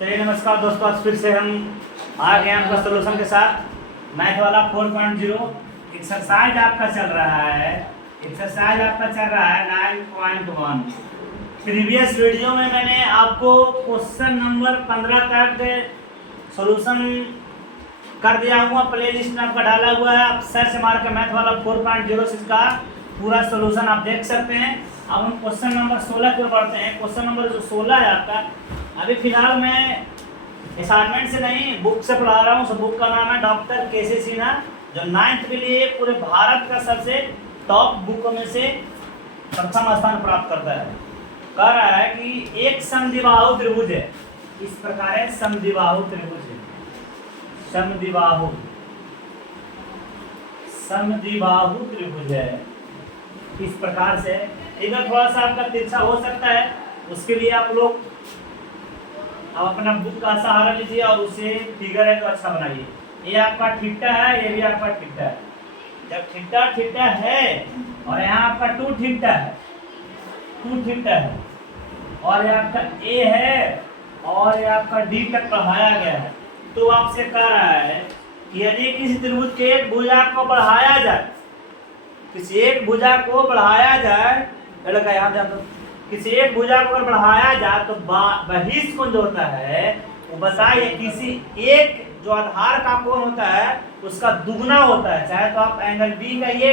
चलिए नमस्कार दोस्तों, आज फिर से हम आ गए आपका सोल्यूशन के साथ। मैथ वाला 4.0 एक्सरसाइज आपका चल रहा है। 9.1। प्रीवियस वीडियो में मैंने आपको क्वेश्चन नंबर 15 तक सोल्यूशन कर दिया हुआ, प्ले लिस्ट में आपका डाला हुआ है। आप सर्च मार के मैथ वाला 4.0 का पूरा सोल्यूशन आप देख सकते हैं। अब हम क्वेश्चन नंबर 16 की ओर बढ़ते हैं। क्वेश्चन नंबर जो 16 है आपका, अभी फिलहाल मैं असाइनमेंट से नहीं बुक से पढ़ा रहा हूँ। उस बुक का नाम है डॉक्टर के.सी. सिन्हा, जो 9th के लिए पूरे भारत का सबसे टॉप बुक में से प्रथम स्थान प्राप्त करता है। कह रहा है कि एक समद्विबाहु त्रिभुज है, इस प्रकार है समद्विबाहु त्रिभुज है। समद्विबाहु त्रिभुज है इस प्रकार से। इधर थोड़ा सा आपका तिरछा हो सकता है, उसके लिए आप लोग अब अपना बुक का सहारा लीजिए और उसे फिगर है तो अच्छा बनाइए। ये आपका थीटा है, ये भी आपका थीटा है। जब थीटा है और यहाँ आपका 2 थीटा है और ये आपका ए है और ये आपका डी तक बढ़ाया गया है, तो आपसे कह रहा है कि यदि किसी त्रिभुज के एक भुजा को बढ़ाया जाए, किसी एक भुजा को बढ़ाया जाए, लड़का यहाँ ध्यान दो, किसी एक भुजा को अगर बढ़ाया जाए तो बहिष्ठ कोण जो होता है वो बताइए किसी एक जो आधार का कोण होता है उसका दुगना होता है। चाहे तो आप एंगल बी कहिए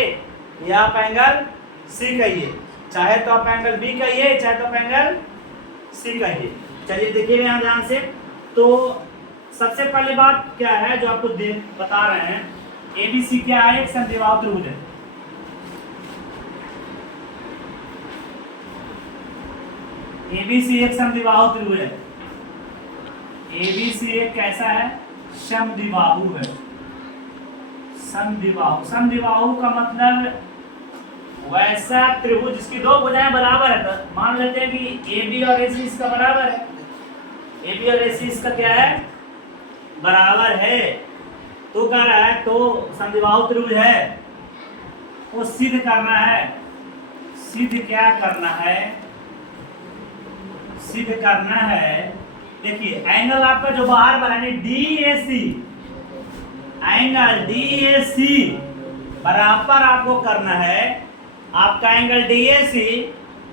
या आप एंगल सी कहिए, चाहे तो आप एंगल बी कहिए चाहे तो आप एंगल सी कहिए। चलिए देखिए यहाँ ध्यान से। तो सबसे पहली बात क्या है जो आपको बता रहे हैं, एबीसी क्या है? एक समद्विबाहु त्रिभुज है। एबीसी एक समद्विबाहु त्रिभुज है। एबीसी एक कैसा है? समद्विबाहु है। समद्विबाहु का मतलब वैसा त्रिभुज जिसकी दो भुजाएं बराबर है। तो मान लेते हैं कि AB और AC इसका बराबर है। AB और AC इसका क्या है? बराबर है। तो कह रहा है तो समद्विबाहु त्रिभुज है, वो सिद्ध करना है। सिद्ध क्या करना है? सिद्ध करना है, देखिए एंगल आपका जो बाहर बनाने DAC, एंगल DAC बराबर आपको करना है। आपका एंगल DAC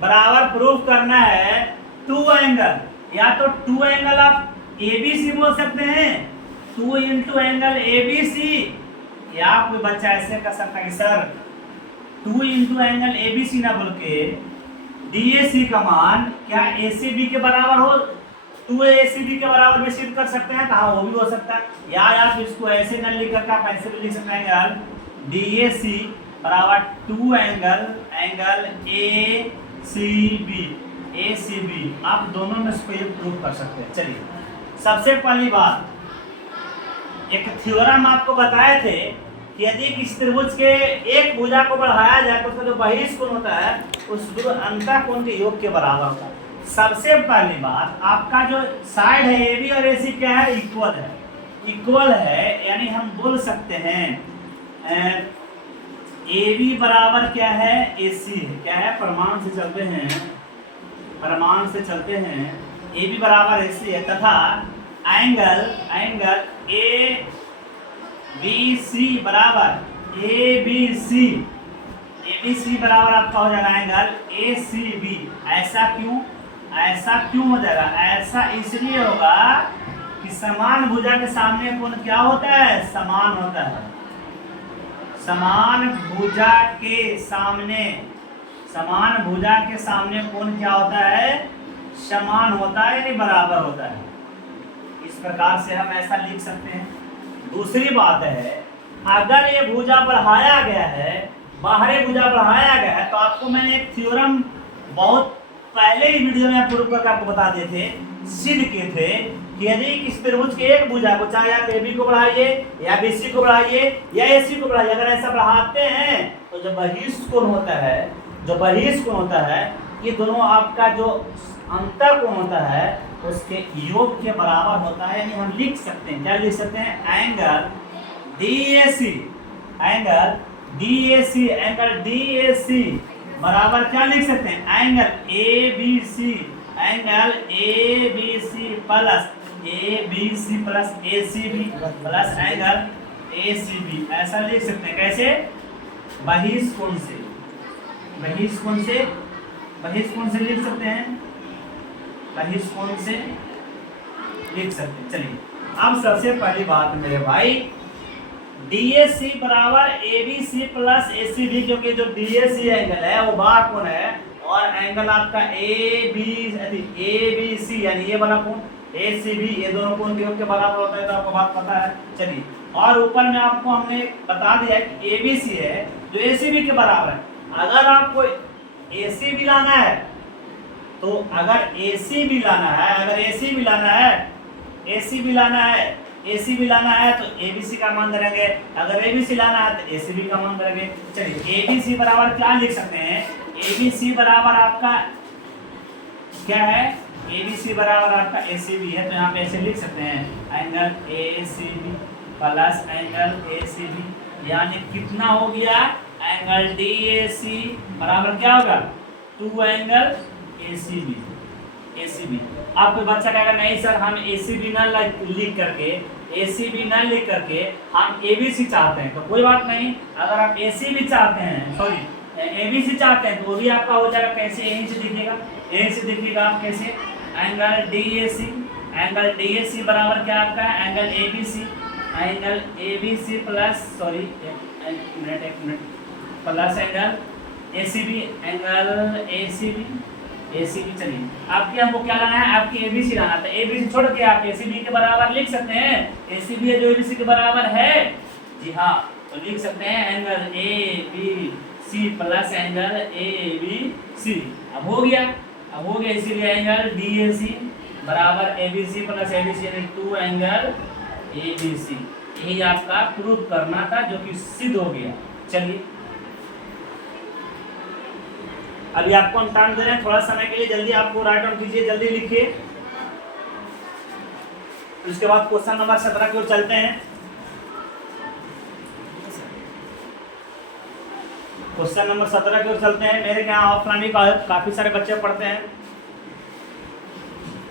बराबर प्रूफ करना है 2 एंगल, या तो 2 एंगल आप ABC बोल सकते हैं, 2 इंटू एंगल ABC, या कोई बच्चा ऐसे कर सकता है कि सर 2 इंटू एंगल ABC ना बोल के DAC का मान क्या ACB के बराबर हो, 2ACB के बराबर भी सिद्ध कर सकते हैं। कहा वो भी हो सकता है, या आप इसको ऐसे न लिख करके आप ऐसे भी लिख सकते हैं एंगल DAC बराबर 2 एंगल ACB। आप दोनों में से प्रूफ कर सकते हैं। चलिए सबसे पहली बात, एक थ्योरम आपको बताए थे कि यदि किसी त्रिभुज के एक भुजा को बढ़ाया जाए तो उसका जो बहिष्ठ कोण होता है उस दो अंतःकोण के योग के बराबर होता है। सबसे पहली बात, आपका जो साइड है AB और AC क्या है? इक्वल है, यानी हम बोल सकते हैं AB बराबर क्या है? AC है। क्या है? प्रमाण से चलते हैं AB बराबर AC है, तथा एंगल ABC बराबर ABC बराबर आपका हो जाएगा एंगल ACB। ऐसा क्यों हो जाएगा? ऐसा इसलिए होगा कि समान भुजा के सामने कोण क्या होता है? समान होता है। समान भुजा के सामने कोण क्या होता है? समान होता है, यानी बराबर होता है। इस प्रकार से हम ऐसा लिख सकते हैं। दूसरी बात है, अगर ये भुजा बढ़ाया गया है, बाहरी भुजा बढ़ाया गया है, तो आपको मैंने एक थ्योरम बहुत पहले ही वीडियो में प्रूव करके आपको बता दिए थे, सिद्ध किए थे कि यदि किसी त्रिभुज के एक भुजा को चाहे आप AB को बढ़ाइए या BC को बढ़ाइए या AC को बढ़ाइए, अगर ऐसा बढ़ाते हैं तो जो बहिष्ठ कोण होता है ये दोनों आपका जो अंतःकोण होता है उसके योग के बराबर होता है। यानी हम लिख सकते हैं, क्या लिख सकते हैं? एंगल DAC बराबर क्या लिख सकते हैं? Angle ABC plus A B C plus A C B plus angle A C B, ऐसा लिख सकते हैं। कैसे? बहिष्कोण से, बहिष्कोण से, बहिष्कोण से लिख सकते हैं, बहिष्कोण से लिख सकते हैं। चलिए अब सबसे पहली बात मेरे भाई, DAC बराबर ABC प्लस ACB, क्योंकि जो DAC एंगल है वो बाह्य कोण है और एंगल आपका ABC यानी ये वाला कोण ACB, ये दोनों कोण के योग के बराबर होता है, तो आपको बात पता है। चलिए, और ऊपर में आपको हमने बता दिया कि ABC है जो ACB के बराबर है। अगर आपको ACB लाना है तो अगर ACB लाना है, अगर ACB लाना है, ACB लाना है, ACB लाना है तो ABC का मान धरेंगे, अगर ABC लाना है तो ACB का मान धरेंगे। चलिए ABC बराबर क्या लिख सकते हैं? ABC बराबर आपका क्या है? ABC बराबर आपका ACB है, तो यहाँ पे ऐसे लिख सकते हैं angle ACB plus angle ACB, यानी कितना हो गया? एंगल DAC बराबर क्या होगा? 2 एंगल ACB। अब कोई बच्चा कहेगा नहीं सर हम ACB ना लिख करके, ACB ना लिख करके हम ABC चाहते हैं, तो कोई बात नहीं। अगर आप ACB चाहते हैं, सॉरी ABC चाहते हैं, तो वो भी आपका हो जाएगा। कैसे? यहीं से दिखेगा, यहीं से दिखेगा आप कैसे? एंगल DAC, एंगल DAC बराबर क्या आपका है? Angle ABC, angle ABC plus, sorry एक minute plus angle ACB, angle ACB। चलिए आपके हमको क्या लाना है? आपकी ABC लाना था। ABC छोड़ के आप ACB के बराबर लिख सकते हैं। ACB है जो ABC के बराबर है, जी हाँ, तो लिख सकते हैं angle ABC plus angle ABC। अब हो गया, इसीलिए एंगल DAC बराबर ABC प्लस ABC यानी 2 एंगल ABC। यही आपका प्रूफ करना था, जो कि सिद्ध हो गया। चलिए अभी आपको हम टाइम दे रहे हैं थोड़ा समय के लिए, जल्दी आपको राइट डाउन कीजिए, जल्दी लिखिए। उसके बाद क्वेश्चन नंबर 17 की ओर चलते हैं। क्वेश्चन नंबर 17 की ओर चलते हैं। मेरे यहाँ ऑफलाइन भी काफी सारे बच्चे पढ़ते हैं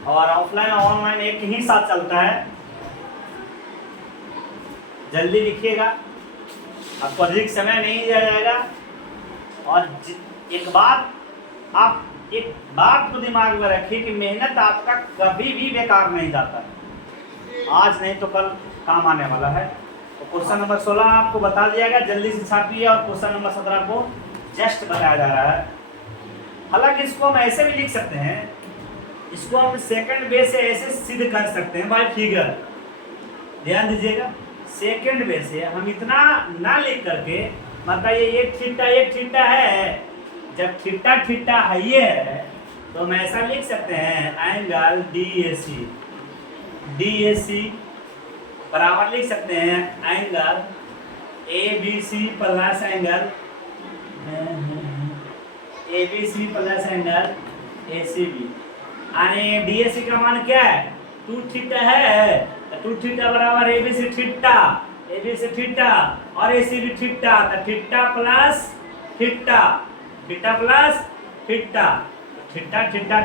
और ऑफलाइन और ऑनलाइन एक ही साथ चलता है। जल्दी लिखिएगा, आपको अधिक समय नहीं दिया जाएगा। और एक बात को दिमाग में रखिए कि मेहनत आपका कभी भी बेकार नहीं जाता, आज नहीं तो कल काम आने वाला है। तो क्वेश्चन नंबर 16 आपको बता दिया गया, जल्दी से छापिए। और क्वेश्चन नंबर 17 को जस्ट बताया जा रहा है। हालांकि इसको हम ऐसे भी लिख सकते हैं, इसको हम सेकंड वे से ऐसे सिद्ध कर सकते हैं बाय फिगर। ध्यान दीजिएगा, सेकंड वे से हम इतना ना लिख करके, मतलब ये एक थीटा है, जब थीटा है ये है, तो हम ऐसा लिख सकते हैं एंगल DAC बराबर लिख सकते हैं angle ABC plus angle ACB। यानी DAC का मान क्या है? 2 थीटा है, तो 2 थीटा बराबर ABC थीटा और ACB थीटा, तो थीटा प्लस थीटा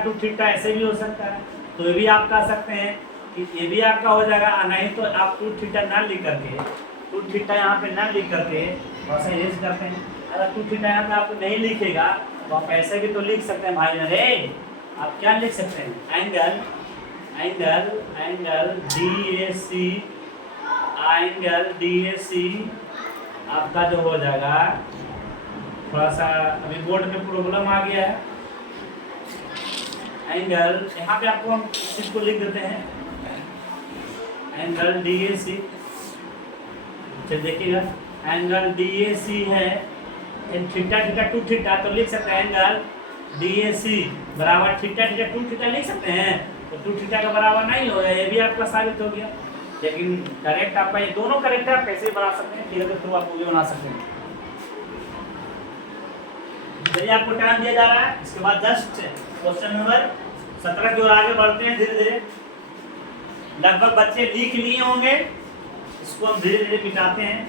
2 थीटा ऐसे भी हो सकता है। तो ये भी आप कह सकते हैं कि ये भी आपका हो जाएगा। नहीं तो आप 2 थीटा ना लिख करके, 2 थीटा यहाँ पे ना लिख करके वैसे यूज करते हैं। अगर 2 थीटा यहाँ पे आपको नहीं लिखेगा तो आप ऐसे भी तो लिख सकते हैं भाई। अरे आप क्या लिख सकते हैं? एंगल DAC आपका जो हो जाएगा, थोड़ा सा अभी बोर्ड में प्रॉब्लम आ गया है। एंगल यहाँ पे आपको हम इसको लिख देते हैं एंगल DAC। चलिए देखिएगा, एंगल DAC है थीटा 2 थीटा, तो लिख सकते हैं एंगल DAC बराबर थीटा 2 थीटा लिख सकते हैं। तो 2 थीटा का बराबर नहीं होगा, ये भी आपका साबित हो गया। लेकिन करेक्ट आपका ये दोनों करेक्ट है, आप कैसे बना सकते हैं, फिगर के थ्रू आप वो भी बना सकते हैं। चलिए आपको टाइम दिया जा रहा है, इसके बाद जस्ट क्वेश्चन नंबर 17 की ओर आगे बढ़ते हैं धीरे धीरे। लगभग बच्चे लिख लिए होंगे, इसको हम धीरे धीरे मिटाते हैं।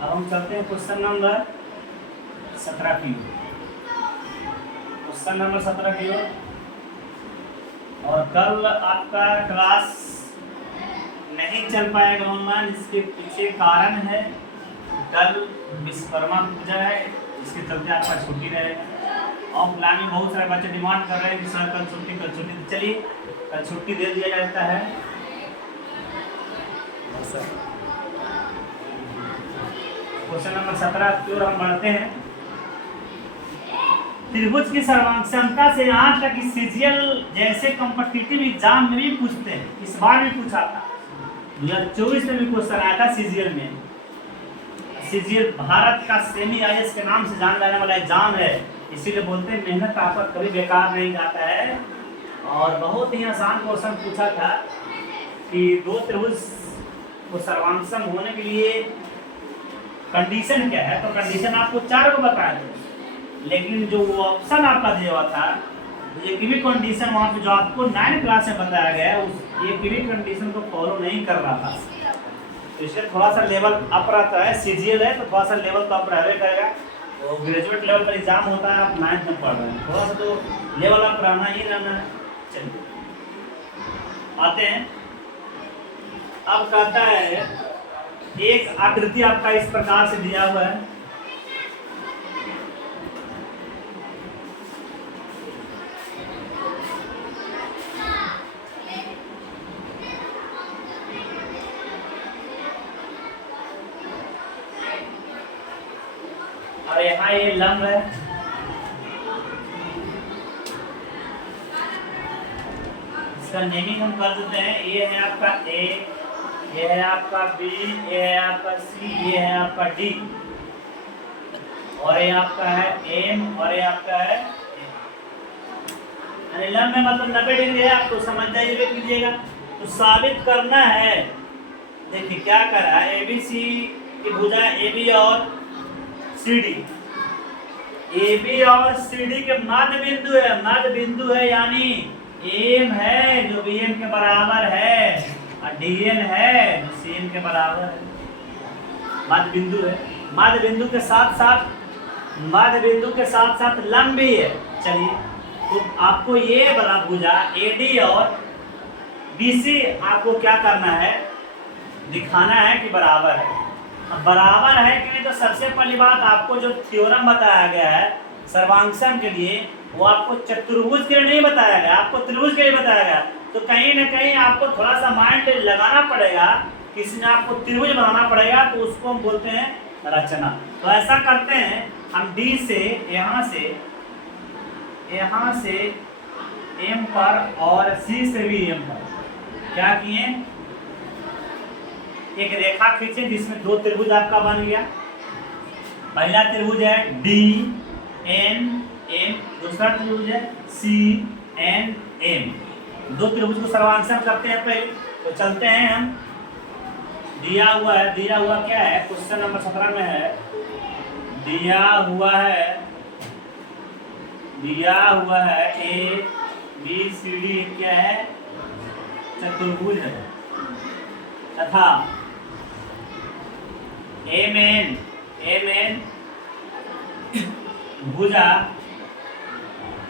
अब हम चलते हैं क्वेश्चन नंबर 17 की ओर, क्वेश्चन नंबर 17 की ओर। और कल आपका क्लास नहीं चल पाएगा ऑनलाइन, इसके पीछे कारण है कल विश्वकर्मा पूजा है, इसके चलते आपका छुट्टी रहेगा। ऑफलाइन में बहुत सारे बच्चे डिमांड कर रहे हैं कि सर कल छुट्टी तो चलिए कल छुट्टी दे दिया जाता है। क्वेश्चन नंबर 17 की ओर हम बढ़ते हैं। त्रिभुज की सर्वांग क्षमता से यहाँ तक सीजीएल जैसे कॉम्पिटिटिव एग्जाम में भी पूछते हैं, इस बार भी पूछा था 2024 में भी क्वेश्चन आया था सीजीएल में। सीजीएल भारत का सेमी आईएएस के नाम से जाना जाने वाला एग्जाम है, इसीलिए बोलते हैं मेहनत आपका कभी बेकार नहीं जाता है। और बहुत ही आसान क्वेश्चन पूछा था कि दो त्रिभुज को सर्वांगसम होने के लिए कंडीशन क्या है, तो कंडीशन आपको 4 को बताया था, लेकिन जो वो ऑप्शन आपका दिया हुआ था एक भी कंडीशन वहाँ पे जो आपको 9 क्लास में बताया गया है उस एक भी कंडीशन को फॉलो नहीं कर रहा था, तो इसलिए थोड़ा सा लेवल अप रहता है। सीजीएल है तो थोड़ा सा लेवल तो अप रहने करेगा, तो ग्रेजुएट लेवल पर एग्जाम होता है, आप 9th में पढ़ रहे हैं, थोड़ा सा तो लेवल अप रहना ही रहना है। चलिए आते हैं, अब कहता है एक आकृति आपका इस प्रकार से दिया हुआ है, और यहाँ ये लंब है, इसका नेमिंग हम कर देते हैं। ये है आपका ए, ये है आपका बी, ये है आपका सी, ये है आपका डी, और ये आपका है एम, और ये आपका है लंब में मतलब 90 डिग्री है, आपको समझ जाइए कीजिएगा। तो साबित करना है, देखिए क्या कर रहा है, एबीसी की भुजा एबी और सीडी, एबी और सीडी के मध्य बिंदु है यानी एम है जो बीएम के बराबर है, और डीएन है जो सीएम के बराबर है, मध्य बिंदु है। मध्य बिंदु के साथ साथ लंब भी है। चलिए तो आपको ये वाला भुजा एडी और बीसी आपको क्या करना है, दिखाना है कि बराबर है। बराबर है कि नहीं, तो सबसे पहली बात आपको जो थ्योरम बताया गया है सर्वांगसम के लिए वो आपको चतुर्भुज के लिए नहीं बताया गया, आपको त्रिभुज के लिए बताया गया। तो कहीं ना कहीं आपको थोड़ा सा माइंड लगाना पड़ेगा, किसी ने आपको त्रिभुज बनाना पड़ेगा, तो उसको हम बोलते हैं रचना। तो ऐसा करते हैं हम डी से यहाँ से एम पर और सी से भी एम पर क्या किए, एक रेखा खींचे जिसमें 2 त्रिभुज आपका बन गया। पहला त्रिभुज है डी एन एम, दूसरा त्रिभुज है सी एन एम। 2 त्रिभुज को सर्वांगसम करते हैं पहले, तो चलते हैं हम। दिया हुआ क्या है, क्वेश्चन नंबर 17 में है, दिया हुआ है ए बी सी डी क्या है, चतुर्भुज है, तथा एम एन भुजा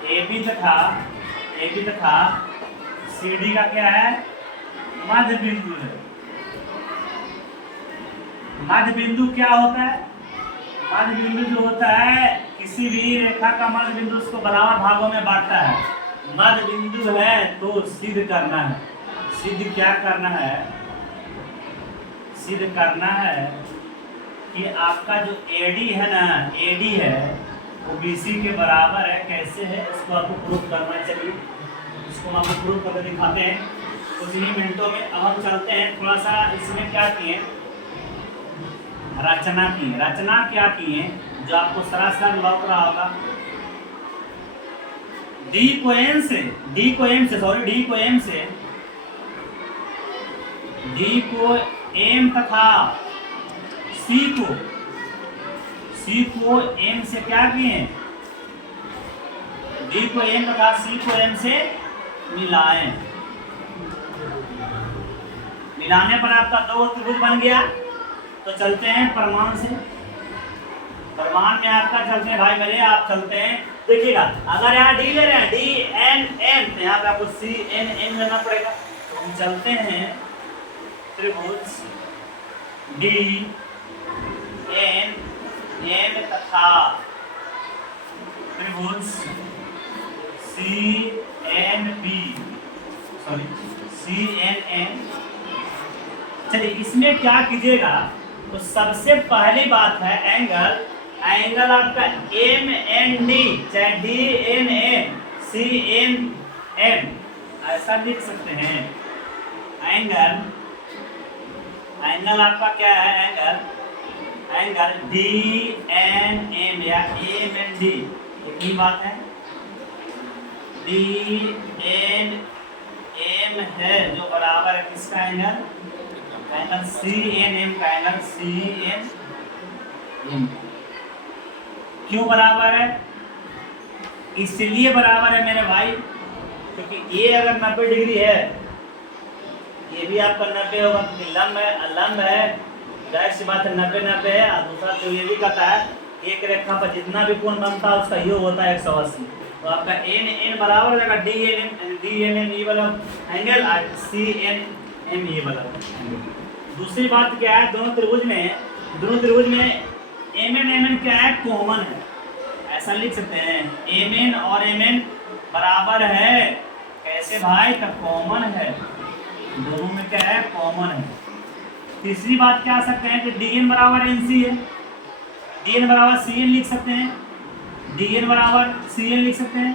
ए बी तथा सी डी का क्या है, मध्य बिंदु है। मध्य बिंदु क्या होता है, मध्य बिंदु जो होता है किसी भी रेखा का मध्य बिंदु उसको बराबर भागों में बांटता है। मध्य बिंदु है तो सिद्ध करना है, क्या करना है, सिद्ध करना है कि आपका जो एडी है ना, एडी है वो बीसी के बराबर है। कैसे है इसको आपको प्रूफ करना है, चलिए इसको हम आपको प्रूफ करके दिखाते हैं कुछ ही मिनटों में। अब हम चलते हैं थोड़ा सा, इसमें क्या किए, रचना क्या किए जो आपको सरासर लौट रहा होगा। डी को एम तथा सी को एम से क्या किए, डी को एम तथा सी को एम से मिलाएं। मिलाने पर आपका 2 त्रिभुज बन गया। तो चलते हैं प्रमाण से, प्रमाण में आपका चलते हैं भाई मेरे, आप चलते हैं, देखिएगा अगर यहाँ डी ले रहे हैं डी एन एम, तो यहाँ पे आपको सी एन एम लेना पड़ेगा। तो हम चलते हैं त्रिभुज डी एन एन तथा त्रिभुज सी एन एन। चलिए इसमें क्या कीजिएगा, तो सबसे पहली बात है एंगल आपका एम एन डी, चाहे D N N C N M, ऐसा लिख सकते हैं। एंगल आपका क्या है, एंगल डी एन एम या एम एन डी, एक ही बात है। डी एन एम है जो बराबर है किसका एंगल सी एन एम का, एंगल सी एन एम। क्यों बराबर है, इसलिए बराबर है मेरे भाई क्योंकि ये अगर 90 डिग्री है, ये भी आपका 90 होगा क्योंकि लंब है, जाहिर सी बात है 90 है। और दूसरा तो ये भी कहता है एक रेखा पर जितना भी कोण बनता है उसका योग होता है 180। तो आपका एन बराबर हो जाएगा डी एन एम ये वाला एंगल, सी एन एम ये वाला एंगल। दूसरी बात क्या है, दोनों त्रिभुज में एम एन क्या है, कॉमन है। ऐसा लिख सकते हैं एम एन और एम एन बराबर है। कैसे भाई, का कॉमन है, दोनों में क्या है, कॉमन है। तीसरी बात क्या सकते हैं कि डी एन बराबर एन सी है, डी एन बराबर सी एन लिख सकते हैं, डी एन बराबर सी एन लिख सकते हैं,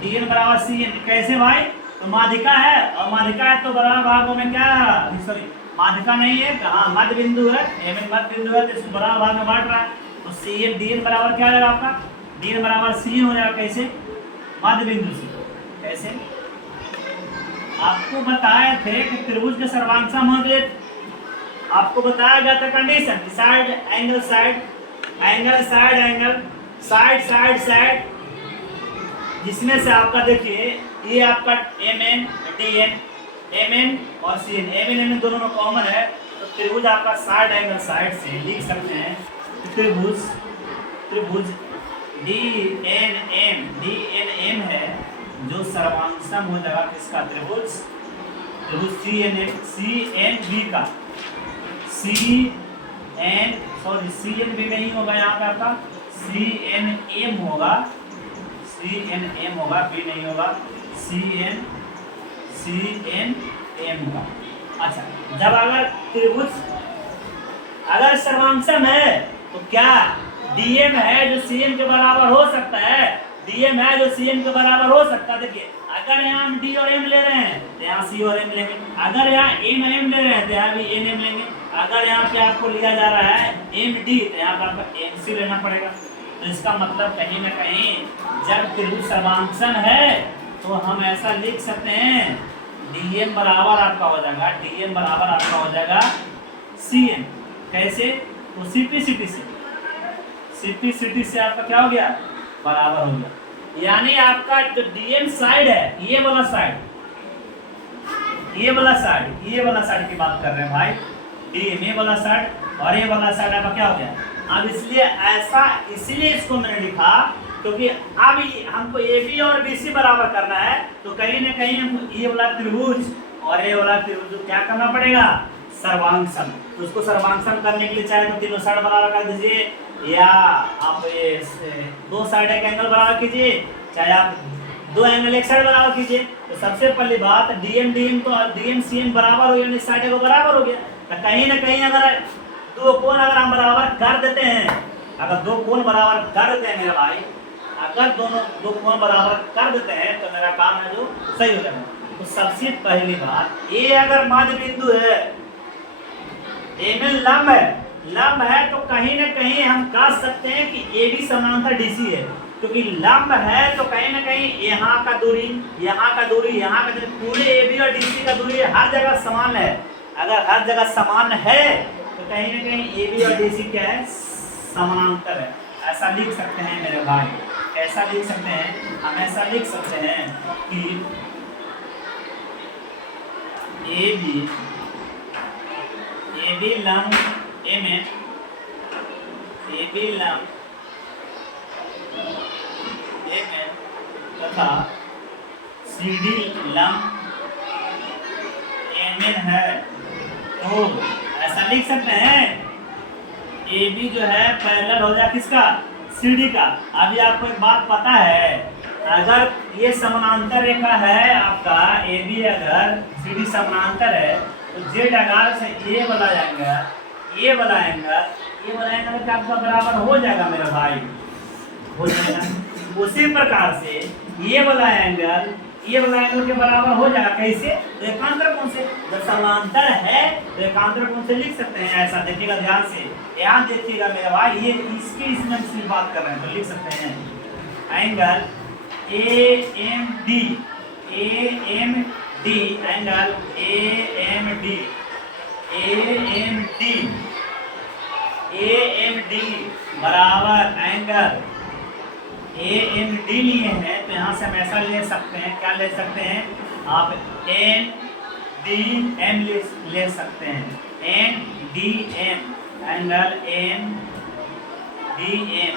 डी एन बराबर सी एन। कैसे भाई, तो माध्यिका है, और माध्यिका है तो बराबर भागों में क्या है, सॉरी माध्यिका नहीं है, कहाँ मध्य बिंदु है, एम एन मध्य बिंदु है तो इसको बराबर भाग में बांट रहा है। तो सी एन डी एन बराबर क्या जाएगा आपका, डी एन बराबर सी एन हो जाएगा। कैसे, मध्य बिंदु से। कैसे, आपको बताए थे कि त्रिभुज के सर्वांग समकोण, आपको बताया गया था कंडीशन साइड एंगल साइड, जिसमें से आपका देखिए ये आपका M N D N, M N और सी एन, एम एन दोनों में कॉमन है। तो त्रिभुज आपका साइड एंगल साइड से लिख सकते हैं त्रिभुज डी एन एम है जो सर्वांग हो जाएगा किसका, त्रिभुज सी एन बी का। सी एन बी नहीं होगा, यहाँ पे आपका सी एन एम होगा, बी नहीं होगा, सी एन एम का। अच्छा, जब अगर त्रिभुज अगर सर्वांग है तो क्या डीएम है जो सीएम के बराबर हो सकता है, डीएम है जो सीएम के बराबर हो सकता है। देखिए अगर यहाँ हम डी और एम ले रहे हैं तो यहाँ सी और एम लेंगे, अगर यहाँ एम ले रहे हैं तो यहाँ भी एन एम लेंगे, अगर यहाँ पे आपको लिया जा रहा है एम डी तो यहाँ पर आपको एम सी लेना पड़ेगा। तो इसका मतलब कहीं ना कहीं जब त्रिभुज सर्वांग है तो हम ऐसा लिख सकते हैं डीएम बराबर आपका हो जाएगा सीएम। कैसे, तो सीपीसिटी से आपका क्या हो गया, बराबर हो गया। यानी आपका जो डीएम साइड है, ये वाला साइड की बात कर रहे हैं भाई, डीएम ये वाला साइड और ये वाला साइड आपका क्या हो गया। अब इसलिए इसको मैंने लिखा क्योंकि अब हमको ए बी और बी सी बराबर करना है, तो कहीं ना कहीं हमको ये वाला त्रिभुज और ये वाला त्रिभुज क्या करना पड़ेगा, सर्वांग सम। तो उसको सर्वांग सम करने के लिए चाहे तो तीनों साइड बराबर कर दीजिए, या आप ये दो साइड एक एंगल बराबर कीजिए, चाहे आप दो एंगल एक साइड बराबर कीजिए। तो सबसे पहली बात डीएम तो डीएम सीएम बराबर हो गया, साइड को बराबर हो गया। तो कहीं ना कहीं अगर दो कोण अगर हम बराबर कर देते हैं, दो कोण बराबर कर देते हैं मेरे भाई, अगर दो कोण बराबर कर देते हैं तो मेरा काम है जो सही हो जाएगा। तो सबसे पहली बात, ये अगर मध्य बिंदु है, एम एन लंब है तो कहीं ना कहीं हम कह सकते हैं कि ए बी समानांतर डीसी है, क्योंकि लंब है तो कहीं ना कहीं यहाँ का दूरी पूरे ए बी और डीसी का दूरी हर जगह समान है। अगर हर जगह समान है तो कहीं ना कहीं ए बी और डीसी क्या है, समानांतर है। ऐसा लिख सकते हैं मेरे भाई, ऐसा लिख सकते हैं, हम ऐसा लिख सकते हैं कि ए बी लंब एम एन, ए बी लंब एम एन तथा सी डी लंब एम एन है, तो ऐसा लिख सकते हैं ए बी जो है पैरेलल हो जाए किसका, सी डी का। अभी आपको एक बात पता है, अगर ये समानांतर रेखा है आपका ए बी, अगर सी डी समानांतर है तो जेड आकार से ए वाला जाएगा, ये वाला एंगल तो आपका बराबर हो जाएगा मेरा भाई, हो जाएगा। उसी प्रकार से ये वाला एंगल के बराबर हो जाएगा। कैसे? रेखांतर कोण से। जब समांतर है तो रेखांतर कोण से लिख सकते हैं। ऐसा देखिएगा ध्यान से, यहाँ देखिएगा मेरा भाई, ये इसके इसमें सिर्फ बात कर रहे हैं तो लिख सकते हैं एंगल AMD, एंगल AMD बराबर एंगल AMD लिए हैं तो यहाँ से हम ऐसा ले सकते हैं, क्या ले सकते हैं आप, NDM ले सकते हैं, NDM, एंगल NDM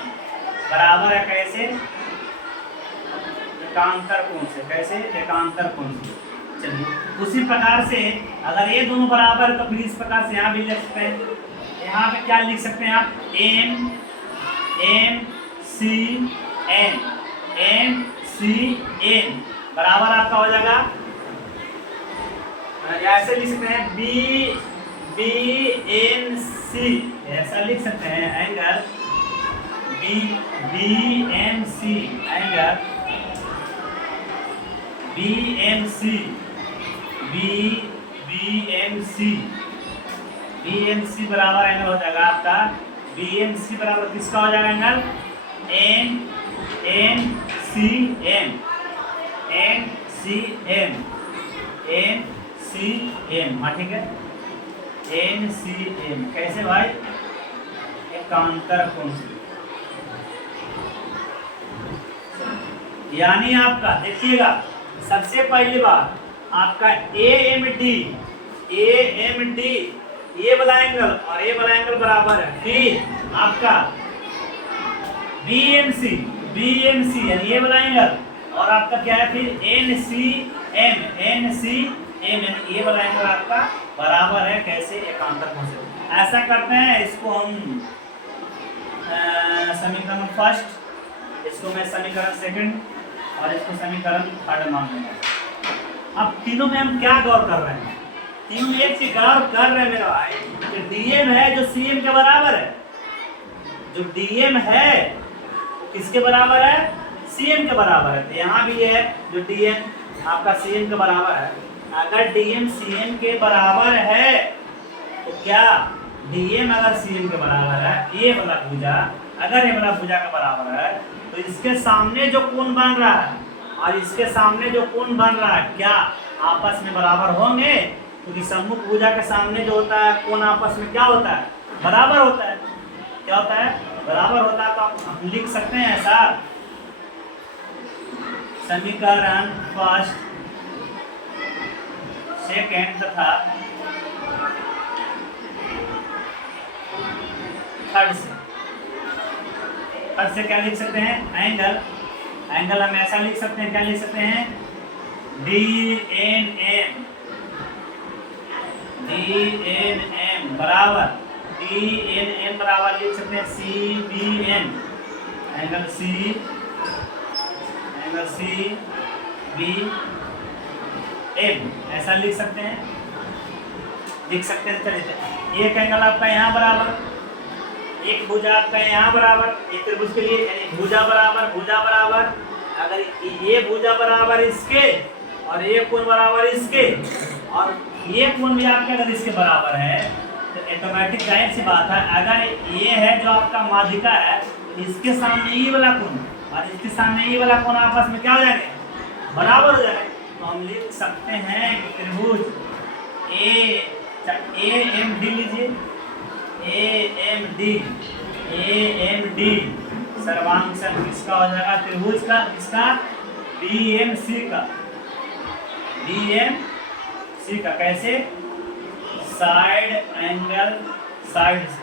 बराबर है कैसे, एकांतर कोण से। कैसे? एकांतर कोण से। चलिए उसी प्रकार से अगर ये दोनों बराबर तो फिर इस प्रकार से यहाँ भी लिख सकते हैं। यहाँ पे क्या लिख सकते हैं आप, MCN बराबर आपका हो जाएगा, ऐसे लिख सकते हैं BNC, ऐसा लिख सकते हैं एंगल BNC, एंगल BNC बराबर एंगल हो जाएगा आपका, BNC बराबर किसका हो जाएगा एंगल, NCM, हाँ ठीक है, NCM। कैसे भाई? एकांतर कोण से। यानी आपका देखिएगा, सबसे पहली बात आपका AMD ये वाला एंगल और ये वाला एंगल बराबर है। फिर आपका BMC यानी ये वाला एंगल और आपका क्या है फिर NCM यानी ये वाला एंगल आपका बराबर है कैसे, एकांतर कोण से। ऐसा करते हैं, इसको हम समीकरण फर्स्ट, इसको मैं समीकरण सेकंड और इसको समीकरण थर्ड मान लूंगा। अब तीनों में हम क्या गौर कर रहे हैं, तीनों में एक चीज गौर कर रहे हैं मेरा भाई, कि DM है जो CM के बराबर है, जो DM है किसके बराबर है, CM के बराबर है। तो यहाँ भी है जो DM आपका CM के बराबर है। अगर DM CM के बराबर है तो क्या DM अगर CM के बराबर है, ये वाला भुजा अगर ये वाला भुजा का बराबर है तो इसके सामने जो कोण बन रहा है और इसके सामने जो कोण बन रहा है क्या आपस में बराबर होंगे? क्योंकि सम्मुख भुजा के सामने जो होता है कोण आपस में क्या होता है, बराबर होता है। क्या होता है? बराबर होता है। तो हम लिख सकते हैं ऐसा, समीकरण फर्स्ट सेकेंड तथा थर्ड से क्या लिख सकते हैं, एंगल हम ऐसा लिख सकते हैं, क्या लिख सकते हैं, DNM बराबर लिख सकते हैं CBN, एंगल CBN ऐसा लिख सकते हैं। चलिए एक एंगल आपका यहाँ बराबर, एक भुजा आपका यहाँ बराबर, एक त्रिभुज के लिए यानी भुजा बराबर, अगर ये भुजा बराबर इसके और ये कोण बराबर इसके और ये कोण भी आपके अगर इसके बराबर है तो ऑटोमेटिक जाहिर सी बात है, अगर ये है जो आपका माध्यिका है इसके सामने ये वाला कोण और इसके सामने ये वाला कोण आपस में क्या हो जाएंगे, बराबर हो जाएंगे। तो हम लिख सकते हैं त्रिभुज AMD लीजिए, AMD सर्वांशण किसका हो जाएगा, त्रिभुज का, इसका BMC का कैसे, साइड एंगल साइड से।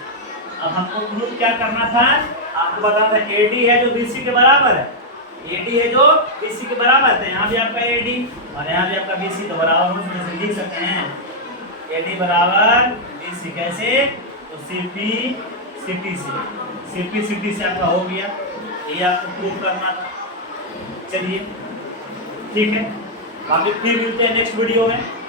अब हमको प्रूफ क्या करना था, आपको बताना था AD है जो BC के बराबर है, AD है जो BC के बराबर है। यहाँ भी आपका AD और यहाँ भी आपका BC तो बराबर हो, तो लिख सकते हैं AD बराबर BC। कैसे? तो CP CT से, CP CT से आपका हो गया, ये आपको प्रूव करना था। चलिए ठीक है, हम फिर मिलते हैं नेक्स्ट वीडियो में।